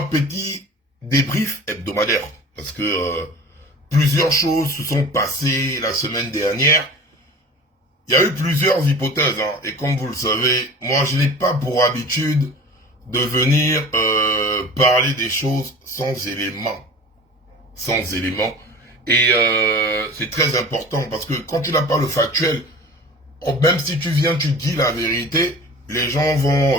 un petit débrief hebdomadaire. Parce que plusieurs choses se sont passées la semaine dernière. Il y a eu plusieurs hypothèses. Et comme vous le savez, moi je n'ai pas pour habitude de venir parler des choses sans éléments. Sans éléments. Et c'est très important parce que quand tu n'as pas le factuel, même si tu viens, tu dis la vérité, les gens vont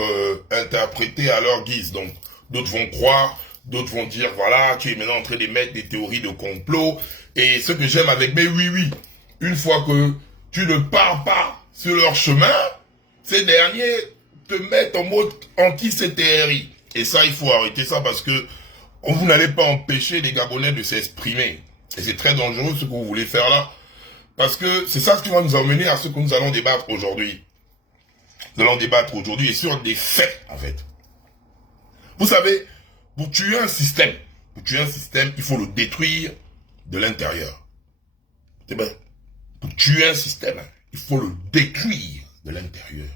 interpréter à leur guise. Donc, d'autres vont croire, d'autres vont dire, voilà, tu es maintenant en train d'émettre des théories de complot. Et ce que j'aime avec mes oui, une fois que tu ne pars pas sur leur chemin, ces derniers te mettent en mode anti-CTRI. Et ça, il faut arrêter ça parce que vous n'allez pas empêcher les Gabonais de s'exprimer. Et c'est très dangereux ce que vous voulez faire là. Parce que c'est ça qui va nous amener à ce que nous allons débattre aujourd'hui. Nous allons débattre aujourd'hui et sur des faits, en fait. Vous savez, pour tuer un système, il faut le détruire de l'intérieur. C'est vrai. Pour tuer un système, il faut le détruire de l'intérieur.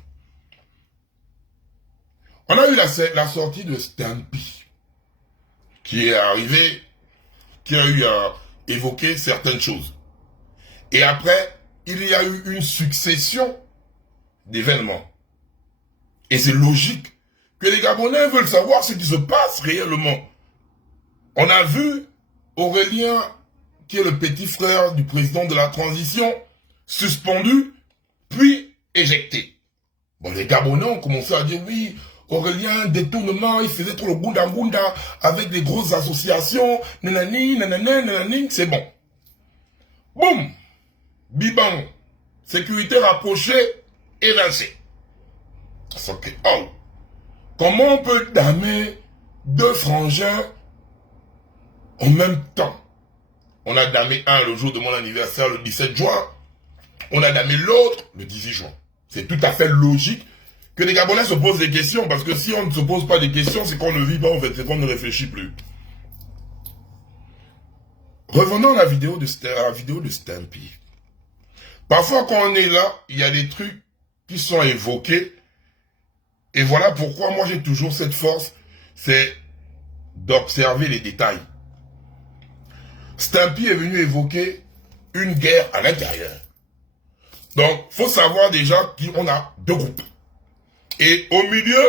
On a eu la sortie de Stampy, qui est arrivé, qui a eu à évoquer certaines choses. Et après, il y a eu une succession d'événements. Et c'est logique que les Gabonais veulent savoir ce qui se passe réellement. On a vu Aurélien, qui est le petit frère du président de la transition, suspendu, puis éjecté. Bon, les Gabonais ont commencé à dire, oui, Aurélien, détournement, il faisait trop le gunda avec les grosses associations, nanani, c'est bon. Boum! Biban, sécurité rapprochée, évincée. Oh. Comment on peut damer deux frangins en même temps? On a damé un le jour de mon anniversaire, le 17 juin. On a damé l'autre le 18 juin. C'est tout à fait logique que les Gabonais se posent des questions, parce que si on ne se pose pas des questions, c'est qu'on ne vit pas en fait, c'est qu'on ne réfléchit plus. Revenons à la vidéo de Stampy. Parfois, quand on est là, il y a des trucs qui sont évoqués. Et voilà pourquoi moi j'ai toujours cette force, c'est d'observer les détails. Stampy est venu évoquer une guerre à l'intérieur. Donc, faut savoir déjà qu'on a deux groupes. Et au milieu,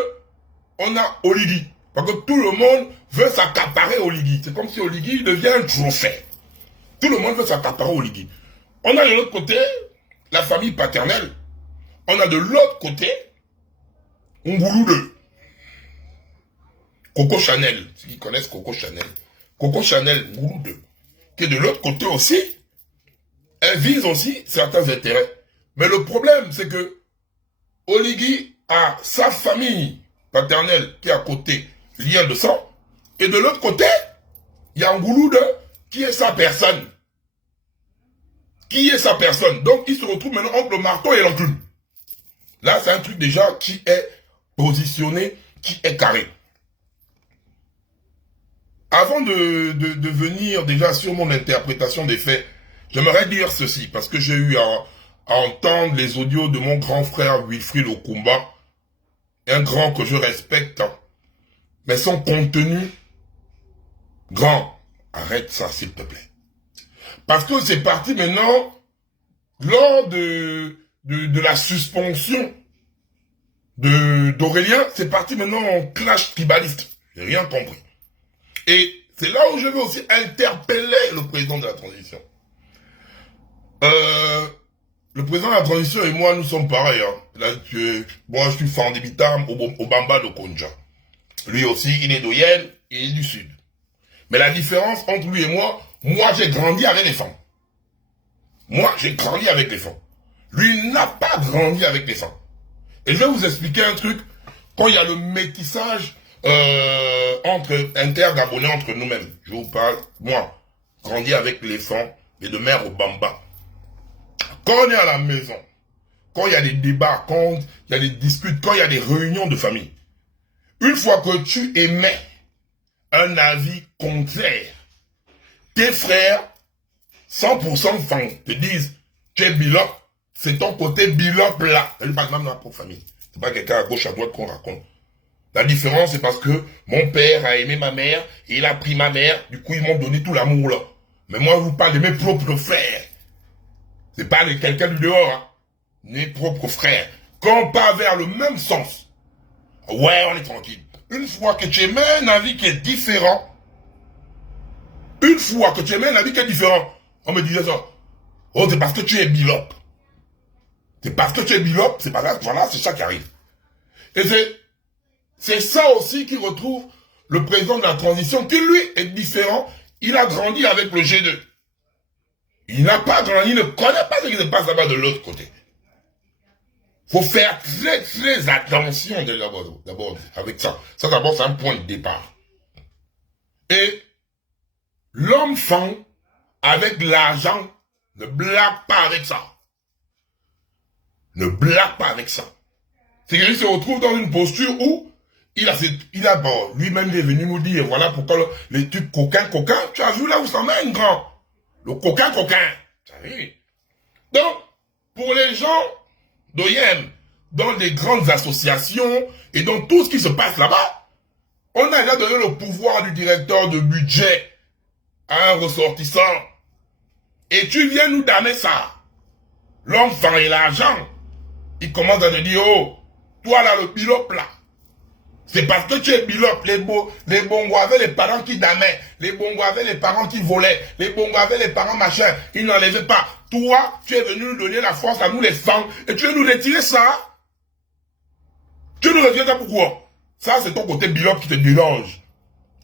on a Oligui. Parce que tout le monde veut s'accaparer Oligui. C'est comme si Oligui devient un trophée. Tout le monde veut s'accaparer Oligui. On a de l'autre côté la famille paternelle. On a de l'autre côté Ngouloudou 2. Coco Chanel. Ceux qui connaissent Coco Chanel. Coco Chanel, Ngouloudou 2. Qui est de l'autre côté aussi. Elle vise aussi certains intérêts. Mais le problème, c'est que Oligui a sa famille paternelle qui est à côté, lien de sang. Et de l'autre côté, il y a Ngouloudou 2 qui est sa personne. Qui est sa personne. Donc, il se retrouve maintenant entre le marteau et l'enclume. Là, c'est un truc déjà qui est positionné, qui est carré. Avant de venir déjà sur mon interprétation des faits, j'aimerais dire ceci, parce que j'ai eu à entendre les audios de mon grand frère Wilfried Okumba, un grand que je respecte, mais son contenu, grand, arrête ça s'il te plaît. Parce que c'est parti maintenant, lors de la suspension d'Aurélien, c'est parti maintenant en clash tribaliste. J'ai rien compris. Et c'est là où je veux aussi interpeller le président de la transition. Le président de la transition et moi, nous sommes pareils. Là, moi, je suis Fandi Bitam au Bamba de Konja. Lui aussi, il est d'Oyen, il est du Sud. Mais la différence entre lui et moi j'ai grandi avec les femmes. Moi, j'ai grandi avec les femmes. Lui n'a pas grandi avec les femmes. Et je vais vous expliquer un truc. Quand il y a le métissage inter-gabonais entre nous-mêmes, je vous parle, moi, grandi avec les femmes et de mère au Bamba. Quand on est à la maison, quand il y a des débats, quand il y a des disputes, quand il y a des réunions de famille, une fois que tu émets un avis contraire, tes frères, 100% fans, te disent, tu es bilan, c'est ton côté bilan plat. C'est pas même la propre famille. C'est pas quelqu'un à gauche, à droite qu'on raconte. La différence, c'est parce que mon père a aimé ma mère, et il a pris ma mère, du coup, ils m'ont donné tout l'amour, là. Mais moi, je vous parle de mes propres frères. C'est pas de quelqu'un du dehors, hein. Mes propres frères. Quand on part vers le même sens, ouais, on est tranquille. Une fois que tu émets un avis qui est différent, on me disait ça. Oh, c'est parce que tu es bilope. C'est parce que tu es bilope, c'est pas grave, voilà, c'est ça qui arrive. Et c'est ça aussi qui retrouve le président de la transition, qui lui est différent. Il a grandi avec le G2. Il n'a pas grandi, il ne connaît pas ce qui se passe là-bas de l'autre côté. Faut faire très très attention d'abord avec ça. Ça d'abord c'est un point de départ. Et l'homme-fan, avec l'argent, ne blague pas avec ça. Ne blague pas avec ça. C'est qu'il se retrouve dans une posture où il a bon, lui-même il est venu nous dire, voilà pourquoi les trucs coquins, tu as vu là où ça mène, grand. Le coquin. Tu as vu? Donc, pour les gens d'OIM, dans les grandes associations et dans tout ce qui se passe là-bas, on a déjà donné le pouvoir du directeur de budget à un ressortissant. Et tu viens nous donner ça. L'enfant et l'argent. Il commence à te dire, oh, toi là, le bilope là. C'est parce que tu es bilope, les bongos avaient les parents qui damaient, les bongos avaient les parents qui volaient, les bongos avaient les parents machin, ils n'enlevaient pas. Toi, tu es venu nous donner la force à nous les femmes, et tu veux nous retirer ça. Tu veux nous retirer ça pourquoi? Ça, c'est ton côté bilope qui te dérange.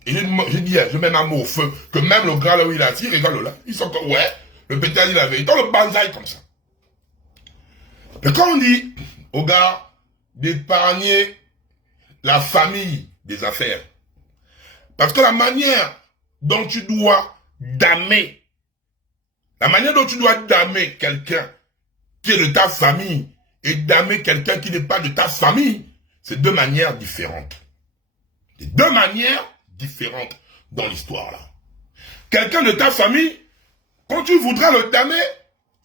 Et j'ai dit, je mets ma main au feu, que même le gars là où il est assis, regarde là, ils sont comme, ouais, le petit a dit la vérité, dans le banzai comme ça. Mais quand on dit aux gars d'épargner la famille des affaires, parce que la manière dont tu dois damer, quelqu'un qui est de ta famille et damer quelqu'un qui n'est pas de ta famille, c'est deux manières différentes. C'est deux manières différentes dans l'histoire là. Quelqu'un de ta famille, quand tu voudras le damer,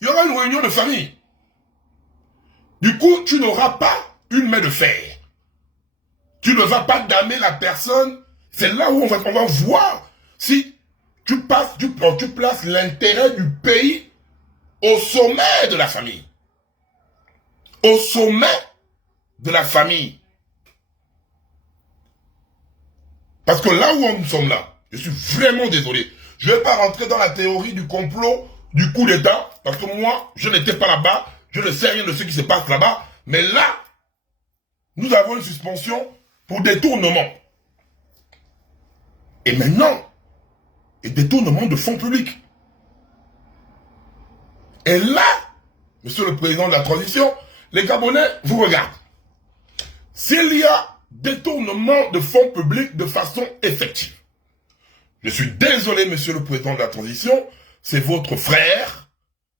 il y aura une réunion de famille. Du coup, tu n'auras pas une main de fer. Tu ne vas pas damer la personne. C'est là où on va voir si tu places l'intérêt du pays au sommet de la famille. Au sommet de la famille. Parce que là où nous sommes là, je suis vraiment désolé. Je ne vais pas rentrer dans la théorie du complot, du coup d'État, parce que moi, je n'étais pas là-bas, je ne sais rien de ce qui se passe là-bas, mais là, nous avons une suspension pour détournement. Et maintenant, et détournement de fonds publics. Et là, monsieur le président de la transition, les Gabonais vous regardent. S'il y a détournement de fonds publics de façon effective, je suis désolé, monsieur le président de la transition, c'est votre frère,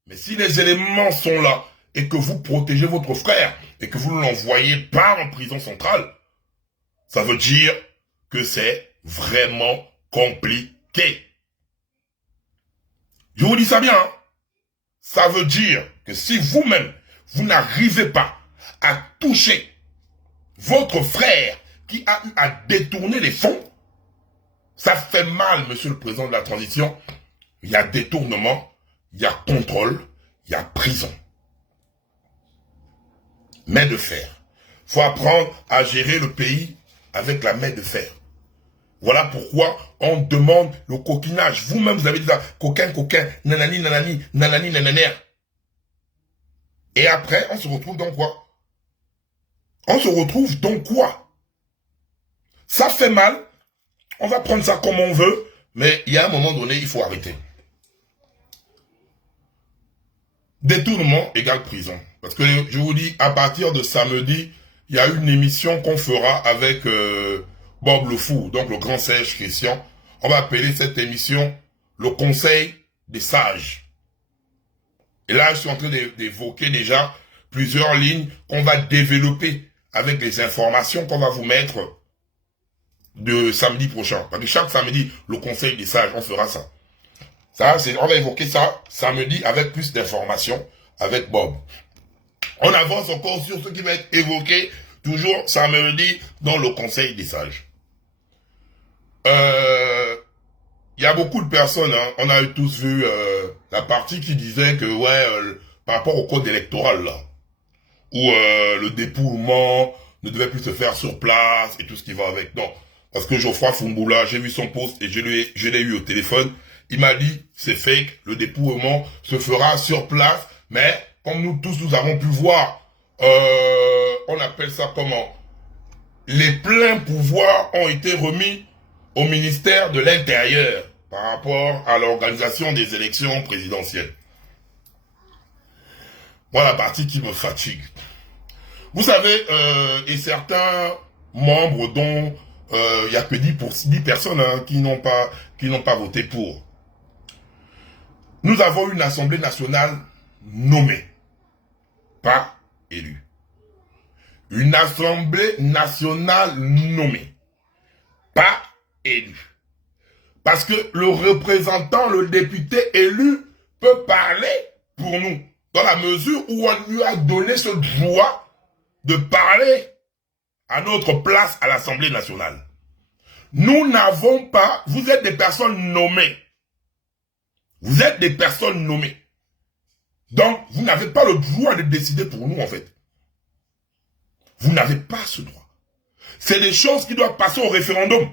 mais si les éléments sont là et que vous protégez votre frère et que vous ne l'envoyez pas en prison centrale, ça veut dire que c'est vraiment compliqué. Je vous dis ça bien, hein? Ça veut dire que si vous-même, vous n'arrivez pas à toucher votre frère qui a eu à détourner les fonds, ça fait mal, monsieur le président de la transition. Il y a détournement, il y a contrôle, il y a prison. Main de fer. Il faut apprendre à gérer le pays avec la main de fer. Voilà pourquoi on demande le coquinage. Vous-même, vous avez dit ça, coquin, nanani, nanananer. Et après, on se retrouve dans quoi? On se retrouve dans quoi? Ça fait mal. On va prendre ça comme on veut, mais il y a un moment donné, il faut arrêter. Détournement égale prison. Parce que je vous dis, à partir de samedi, il y a une émission qu'on fera avec Bob le Fou, donc le grand sage Christian. On va appeler cette émission le Conseil des sages. Et là, je suis en train d'évoquer déjà plusieurs lignes qu'on va développer avec les informations qu'on va vous mettre de samedi prochain. Parce que chaque samedi, le Conseil des sages, on fera ça. On va évoquer ça samedi avec plus d'informations avec Bob. On avance encore sur ce qui va être évoqué Toujours, ça me le dit dans le conseil des sages. Il y a beaucoup de personnes, hein, on a tous vu la partie qui disait que, ouais, par rapport au code électoral, là, où le dépouillement ne devait plus se faire sur place et tout ce qui va avec. Non, parce que Geoffroy Fumboula, j'ai vu son post et je l'ai eu au téléphone. Il m'a dit, c'est fake, le dépouillement se fera sur place, mais comme nous tous, nous avons pu voir, on appelle ça comment? Les pleins pouvoirs ont été remis au ministère de l'Intérieur par rapport à l'organisation des élections présidentielles. Moi, la partie qui me fatigue. Vous savez, et certains membres dont il n'y a que 10 personnes hein, qui n'ont pas voté pour. Nous avons une Assemblée nationale nommée, pas élue. Une Assemblée nationale nommée, pas élue. Parce que le représentant, le député élu peut parler pour nous, dans la mesure où on lui a donné ce droit de parler à notre place à l'Assemblée nationale. Nous n'avons pas, vous êtes des personnes nommées. Vous êtes des personnes nommées. Donc, vous n'avez pas le droit de décider pour nous, en fait. Vous n'avez pas ce droit. C'est des choses qui doivent passer au référendum.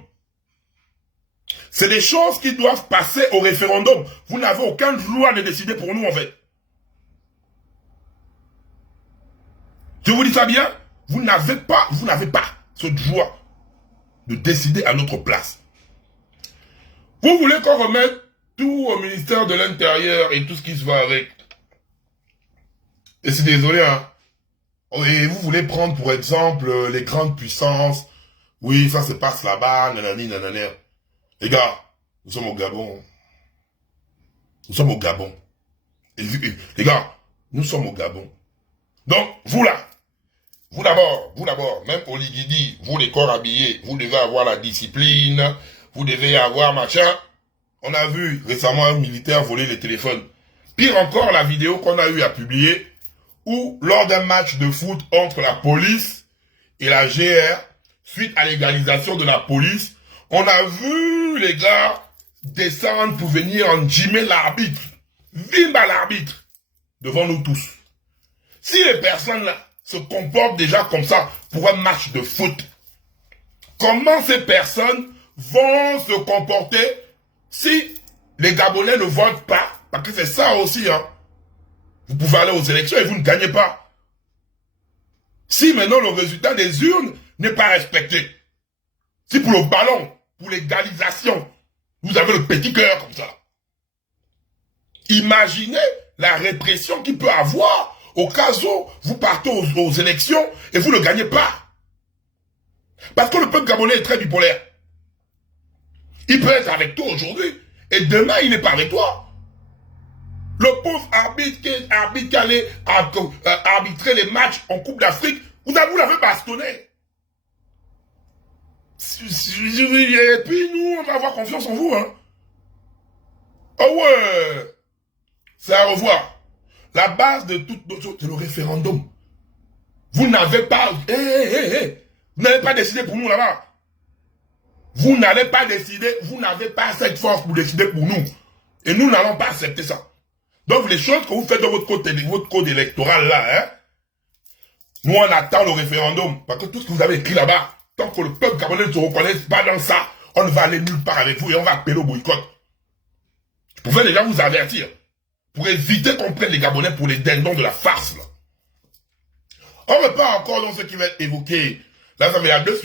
C'est des choses qui doivent passer au référendum. Vous n'avez aucun droit de décider pour nous, en fait. Je vous dis ça bien, vous n'avez pas ce droit de décider à notre place. Vous voulez qu'on remette tout au ministère de l'Intérieur et tout ce qui se va avec. Et c'est désolé, hein. Et vous voulez prendre, pour exemple, les grandes puissances. Oui, ça se passe là-bas, nanani, nanana. Les gars, nous sommes au Gabon. Nous sommes au Gabon. Les gars, nous sommes au Gabon. Donc, vous là, vous d'abord, même Oligidi, vous les corps habillés, vous devez avoir la discipline, vous devez avoir machin. On a vu récemment un militaire voler les téléphones. Pire encore, la vidéo qu'on a eu à publier, où lors d'un match de foot entre la police et la GR, suite à l'égalisation de la police, on a vu les gars descendre pour venir enjimer l'arbitre. Vimba l'arbitre devant nous tous. Si les personnes là se comportent déjà comme ça pour un match de foot, comment ces personnes vont se comporter si les Gabonais ne votent pas? Parce que c'est ça aussi, hein. Vous pouvez aller aux élections et vous ne gagnez pas. Si maintenant le résultat des urnes n'est pas respecté, si pour le ballon, pour l'égalisation, vous avez le petit cœur comme ça, imaginez la répression qu'il peut avoir au cas où vous partez aux élections et vous ne gagnez pas. Parce que le peuple gabonais est très bipolaire. Il peut être avec toi aujourd'hui et demain il n'est pas avec toi. Le pauvre arbitre qui allait arbitrer les matchs en Coupe d'Afrique, vous l'avez bastonné. Et puis nous, on va avoir confiance en vous. Hein. Oh ouais, c'est à revoir. La base de toute notre chose, c'est le référendum. Vous n'avez pas... vous n'avez pas décidé pour nous là-bas. Vous n'allez pas décider, vous n'avez pas cette force pour décider pour nous. Et nous n'allons pas accepter ça. Donc les choses que vous faites dans votre code électoral là, hein, nous on attend le référendum. Parce que tout ce que vous avez écrit là-bas, tant que le peuple gabonais ne se reconnaisse pas dans ça, on ne va aller nulle part avec vous et on va appeler au boycott. Je pouvais déjà vous avertir. Pour éviter qu'on prenne les Gabonais pour les dindons de la farce. Là. On repart encore dans ce qui va être évoqué. Là, ça met à deux sujets.